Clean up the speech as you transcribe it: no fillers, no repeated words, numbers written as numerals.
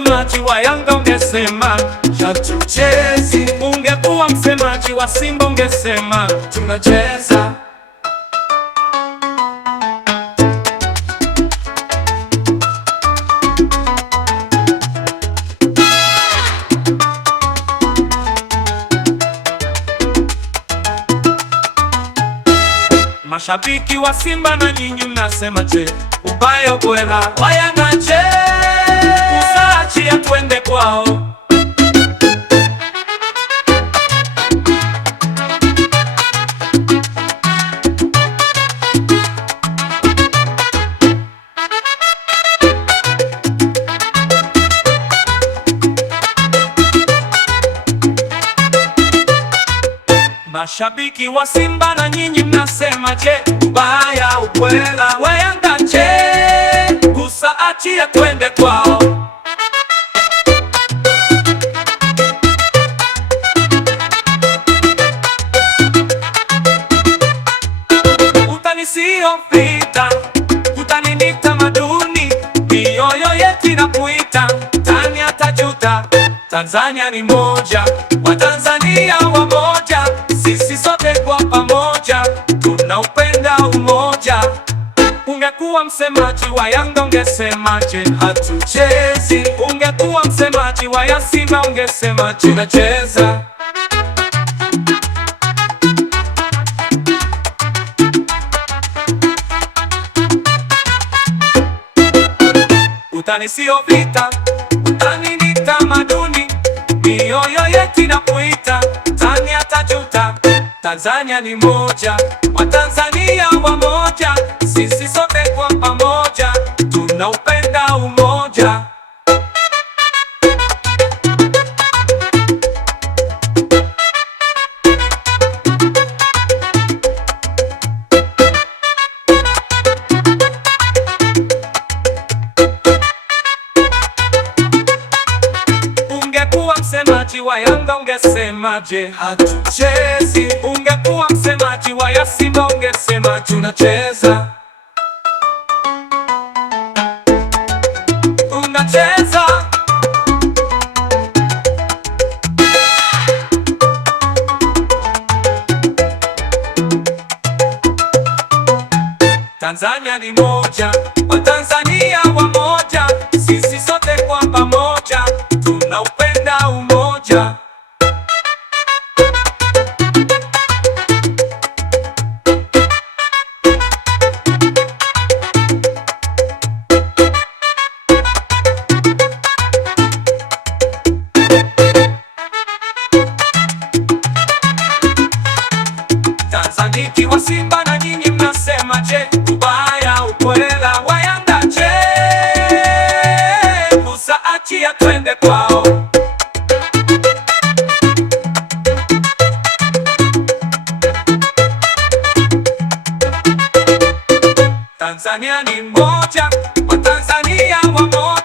msemaji wa Yanga ungesema hatuchezi. Ungekuwa msemaji wa Simba ungesema tunacheza. Mashabiki wa Simba na nyinyi mnasema je, ubaya bwela wa Yanga je, usaachia twende kwao. Mashabiki wa Simba na nyinyi mnasema je, ubaya ubwela wa Yanga je, usaachia twende kwao. Utani sio vita, utani ni tamaduni, mioyo yetu inakuita, tani atajuta. Tanzania ni moja, Watanzania wamoja, sisi sote kwa pamoja, tunaupenda umoja. Ungekuwa msemaji wa Yanga ungesemaje hatuchezi. Ungekuwa msemaji wa Simba ungesema tunacheza. Utani sio vita, utani ni tamaduni, mioyo yetu inakuita, tani atajuta. Tanzania ni moja, Watanzania wamoja, sisi sote kwa pamoja, tunaupenda umoja. Ungekuwa msemaji wa Yanga ungesemaje hatuchezi. Ungekuwa msemaji wa Simba ungesema tunacheza. Unacheza. Tanzania ni moja, Watanzania wamoja, sisi sote kwa pamoja, tunaupenda umoja. Tanzania wa Simba na nyinyi mnasema je, ubaya ubwela wa Yanga je, usaachia twende kwao. Tanzania ni moja, Watanzania wamoja.